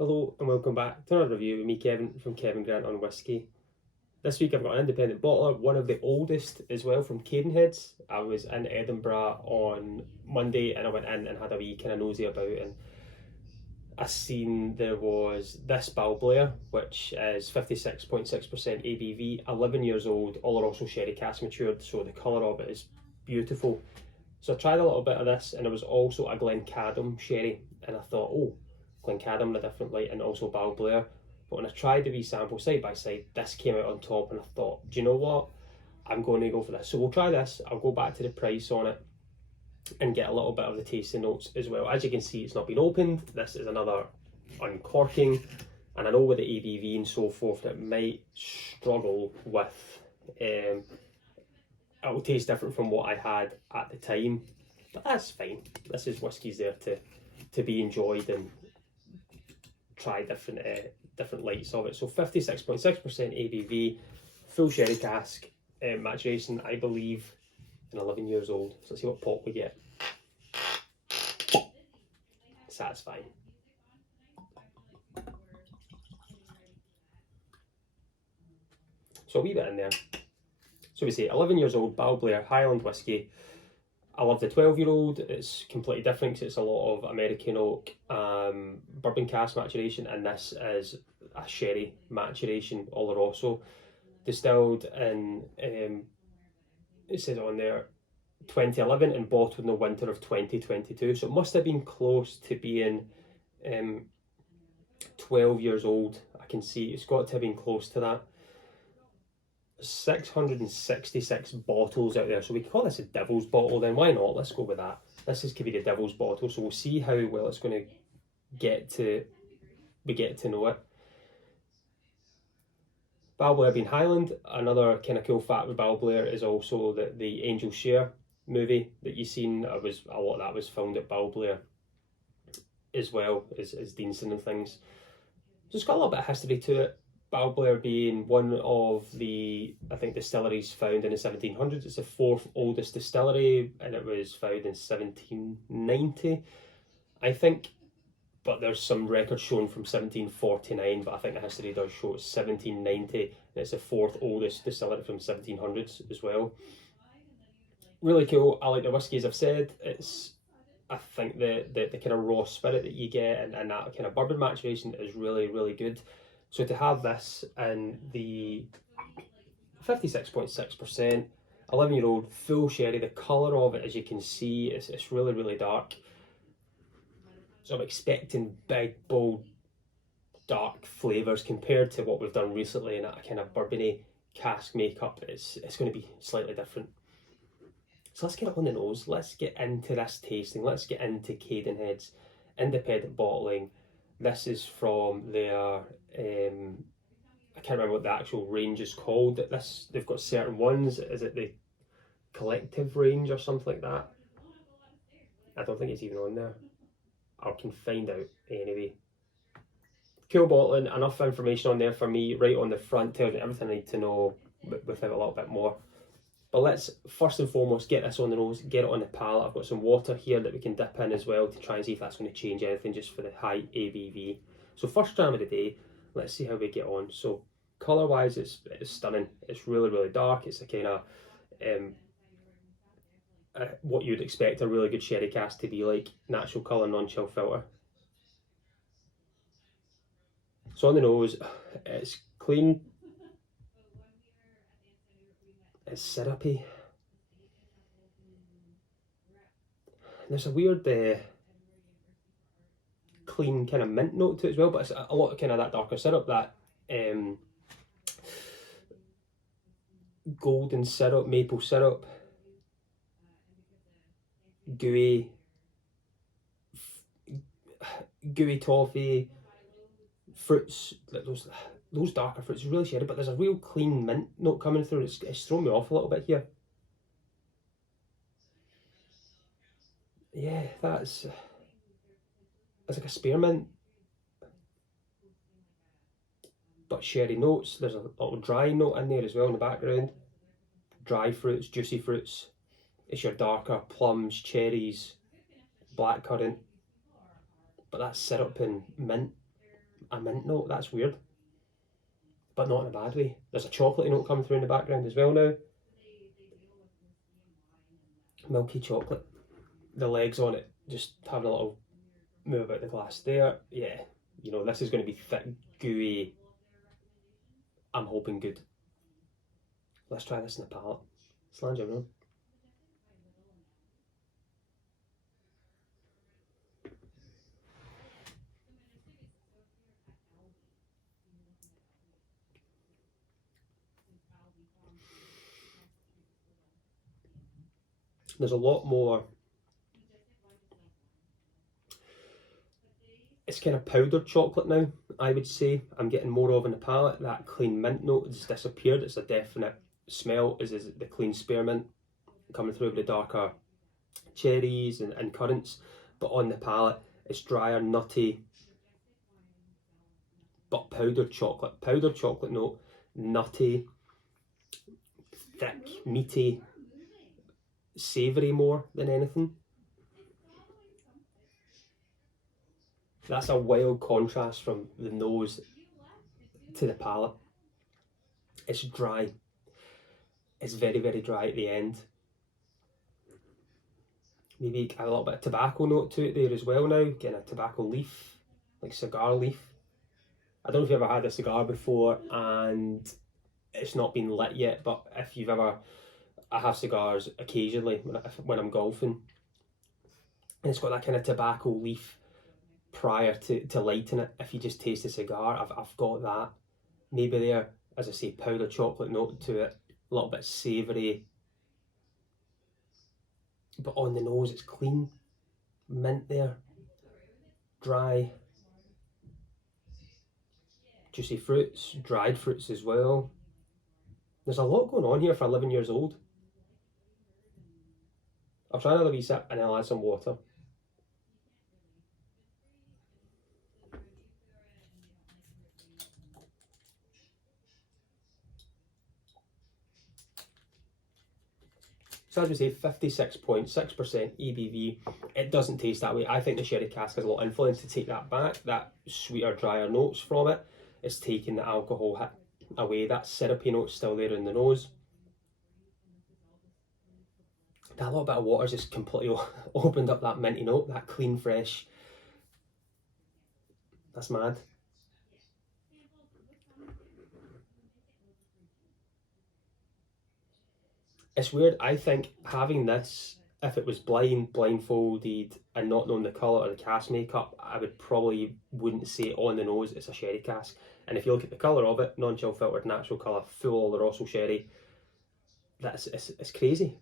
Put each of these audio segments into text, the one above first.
Hello and welcome back to another review with me, Kevin, from Kevin Grant on Whisky. This week I've got an independent bottler, one of the oldest as well, from Cadenheads. I was in Edinburgh on Monday and I went in and had a wee kind of nosy about, and I seen there was this Balblair, which is 56.6% ABV, 11 years old, all are also sherry cask matured, so the colour of it is beautiful. So I tried a little bit of this, and there was also a Glencadam sherry, and I thought, oh, Glencadam in a different light, and also Balblair. But when I tried the wee sample side by side, this came out on top, and I thought, do you know what? I'm going to go for this. So we'll try this. I'll go back to the price on it and get a little bit of the tasting notes as well. As you can see, it's not been opened. This is another uncorking, and I know with the ABV and so forth, it might struggle with. It will taste different from what I had at the time, but that's fine. This is whiskey's there to be enjoyed and try different lights of it. So 56.6% ABV, full sherry cask, maturation, I believe, and 11 years old. So let's see what pop we get. Satisfying. So a wee bit in there. So we say 11 years old, Balblair Highland whiskey. I love the 12-year-old. It's completely different because it's a lot of American oak, bourbon cask maturation, and this is a sherry maturation, Oloroso, distilled in, it says on there, 2011 and bottled in the winter of 2022. So it must have been close to being 12 years old. I can see it's got to have been close to that. 666 bottles out there, so we can call this a devil's bottle then. Why not? Let's go with that. This could be the devil's bottle, so we'll see how well it's going to get to know it. Balblair being Highland. Another kind of cool fact with Balblair is also that the Angel Share movie that you've seen, a lot of that was filmed at Balblair as well as Deanston and things. So it's got a little bit of history to it. Balblair being one of the, I think, distilleries found in the 1700s. It's the fourth oldest distillery, and it was founded in 1790, I think. But there's some records shown from 1749, but I think the history does show it's 1790, and it's the fourth oldest distillery from 1700s as well. Really cool. I like the whiskey, as I've said. I think the kind of raw spirit that you get and that kind of bourbon maturation is really, really good. So to have this in the 56.6%, 11-year-old, full sherry, the colour of it, as you can see, it's really, really dark. So I'm expecting big, bold, dark flavours compared to what we've done recently in that kind of bourbony cask makeup. It's going to be slightly different. So let's get it on the nose. Let's get into this tasting. Let's get into Cadenheads independent bottling. This is from their, I can't remember what the actual range is called. They've got certain ones. Is it the collective range or something like that? I don't think it's even on there. I can find out anyway. Cool bottling, enough information on there for me. Right on the front tells me everything I need to know without a little bit more. But let's first and foremost get this on the nose, get it on the palate. I've got some water here that we can dip in as well to try and see if that's going to change anything just for the high ABV. So first dram of the day, let's see how we get on. So colour wise, it's stunning. It's really, really dark. It's a kind of what you'd expect a really good sherry cask to be like. Natural colour, non-chill filter. So on the nose, it's clean. It's syrupy. There's a weird clean kind of mint note to it as well, but it's a lot of kind of that darker syrup, that golden syrup, maple syrup, gooey toffee, fruits, like those darker fruits, really sherry, but there's a real clean mint note coming through. It's thrown me off a little bit here. Yeah, it's like a spearmint, but sherry notes. There's a little dry note in there as well in the background. Dry fruits, juicy fruits. It's your darker plums, cherries, blackcurrant, but that syrup and mint a mint note. That's weird, but not in a bad way. There's a chocolatey note coming through in the background as well now. Milky chocolate. The legs on it just having a little move about the glass there. Yeah, you know, this is going to be thick, gooey. I'm hoping good. Let's try this in the palate. Slainte, everyone. There's a lot more. It's kind of powdered chocolate now, I would say. I'm getting more of in the palate. That clean mint note has disappeared. It's a definite smell, is the clean spearmint coming through with the darker cherries and currants. But on the palate, it's drier, nutty, but powdered chocolate. Powdered chocolate note, nutty, thick, meaty, savoury more than anything. That's a wild contrast from the nose to the palate. It's dry. It's very, very dry at the end. Maybe a little bit of tobacco note to it there as well now. Getting a tobacco leaf, like cigar leaf. I don't know if you've ever had a cigar before and it's not been lit yet, but if you've ever... I have cigars occasionally when I'm golfing. And it's got that kind of tobacco leaf prior to lighting it. If you just taste the cigar, I've got that. Maybe there, as I say, powdered chocolate note to it, a little bit savoury. But on the nose, it's clean. Mint there. Dry. Juicy fruits, dried fruits as well. There's a lot going on here for 11 years old. I'll try another wee sip and I'll add some water. So as we say, 56.6% ABV. It doesn't taste that way. I think the sherry cask has a lot of influence to take that back. That sweeter, drier notes from it. It's taking the alcohol hit away. That syrupy note's still there in the nose. That little bit of water's just completely opened up that minty note, that clean, fresh. That's mad. It's weird. I think having this, if it was blindfolded and not knowing the colour or the cask makeup, I would probably wouldn't say on the nose it's a sherry cask. And if you look at the colour of it, non-chill filtered, natural colour, full Oloroso sherry, it's crazy.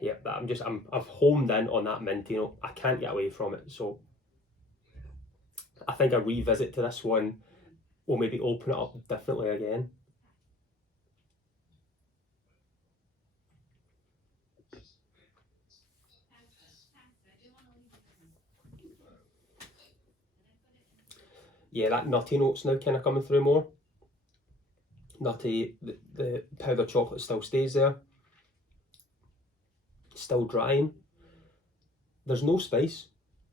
Yeah, I've homed in on that minty note. I can't get away from it. So I think a revisit to this one will maybe open it up differently again. Yeah, that nutty note's now kind of coming through more. Nutty, the powdered chocolate still stays there. Still drying. There's no spice.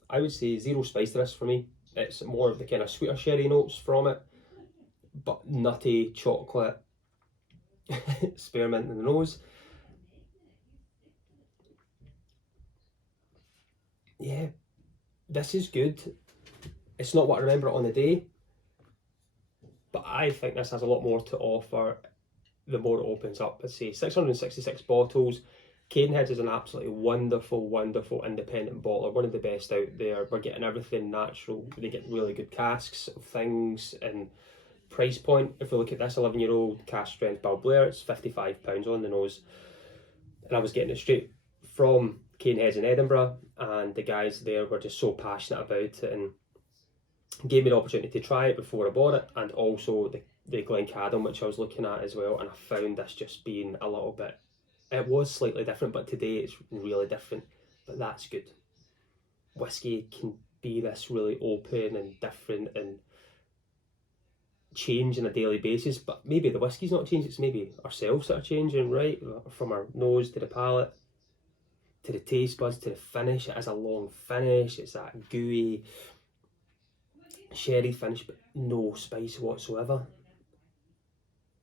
I would say zero spice to this for me. It's more of the kind of sweeter sherry notes from it, but nutty chocolate, spearmint in the nose. Yeah, this is good. It's not what I remember it on the day, but I think this has a lot more to offer the more it opens up. Let's say 666 bottles. Cadenheads is an absolutely wonderful, wonderful independent bottler, one of the best out there. We're getting everything natural. They get really good casks of things, and price point, if we look at this 11-year-old cask strength Balblair, it's £55 on the nose. And I was getting it straight from Cadenheads in Edinburgh, and the guys there were just so passionate about it and gave me the opportunity to try it before I bought it, and also the Glencaddon, which I was looking at as well, and I found this just being a little bit, it was slightly different, but today it's really different, but that's good. Whisky can be this really open and different and change on a daily basis, but maybe the whisky's not changing, it's maybe ourselves that are changing, right? From our nose to the palate to the taste buds, to the finish. It has a long finish. It's that gooey sherry finish, but no spice whatsoever.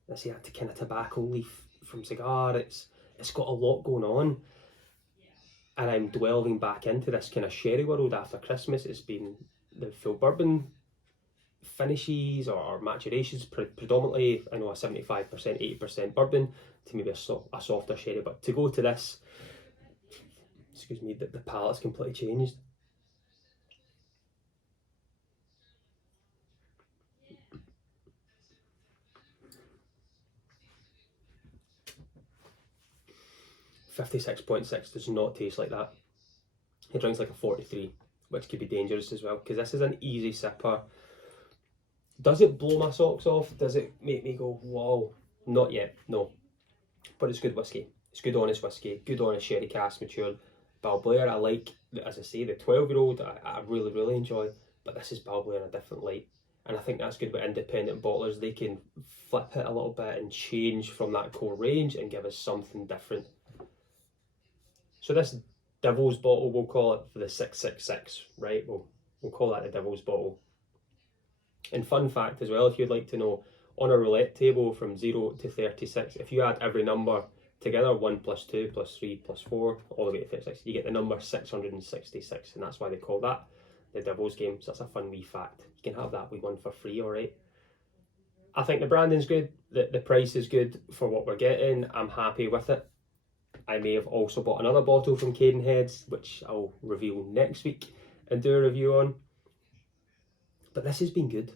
This is that kind of tobacco leaf from cigar. It's got a lot going on, and I'm delving back into this kind of sherry world after Christmas. It's been the full bourbon finishes or maturations, predominantly. I know a 75%, 80% bourbon to maybe a softer sherry, but to go to this, excuse me, the palate's completely changed. $56.6 does not taste like that. It drinks like a 43, which could be dangerous as well, because this is an easy sipper. Does it blow my socks off? Does it make me go, wow? Not yet, no. But it's good whiskey. It's good honest whiskey, good honest sherry cask matured. Balblair, I like, as I say, the 12-year-old, I really, really enjoy, but this is Balblair in a different light. And I think that's good with independent bottlers. They can flip it a little bit and change from that core range and give us something different. So this Devil's bottle, we'll call it for the 666, right? We'll call that the Devil's bottle. And fun fact as well, if you'd like to know, on a roulette table from 0 to 36, if you add every number together, 1 plus 2 plus 3 plus 4, all the way to 36, you get the number 666, and that's why they call that the Devil's game. So that's a fun wee fact. You can have that wee one for free, alright? I think the branding's good, the price is good for what we're getting. I'm happy with it. I may have also bought another bottle from Cadenheads, which I'll reveal next week and do a review on. But this has been good.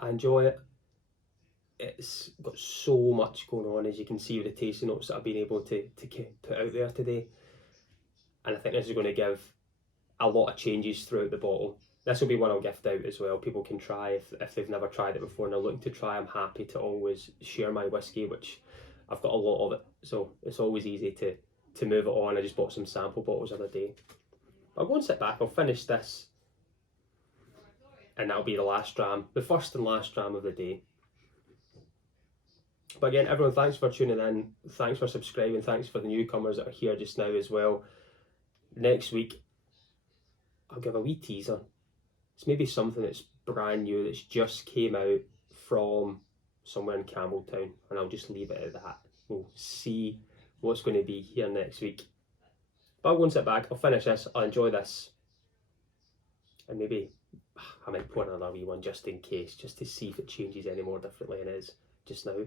I enjoy it. It's got so much going on, as you can see with the tasting notes that I've been able to put out there today. And I think this is going to give a lot of changes throughout the bottle. This will be one I'll gift out as well. People can try if they've never tried it before and are looking to try. I'm happy to always share my whiskey, which I've got a lot of it, so it's always easy to move it on. I just bought some sample bottles the other day. I'll go and sit back, I'll finish this, and that'll be the last dram, the first and last dram of the day. But again, everyone, thanks for tuning in, thanks for subscribing, thanks for the newcomers that are here just now as well. Next week, I'll give a wee teaser. It's maybe something that's brand new, that's just came out from somewhere in Campbelltown, and I'll just leave it at that. We'll see what's going to be here next week. But I'll go and sit back, I'll finish this, I'll enjoy this, and maybe I might pour another wee one just in case, just to see if it changes any more differently than it is just now.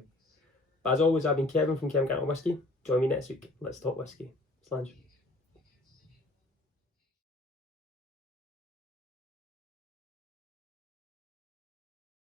But as always, I've been Kevin from Kevin Grant on Whisky. Join me next week. Let's talk whiskey. Slainte.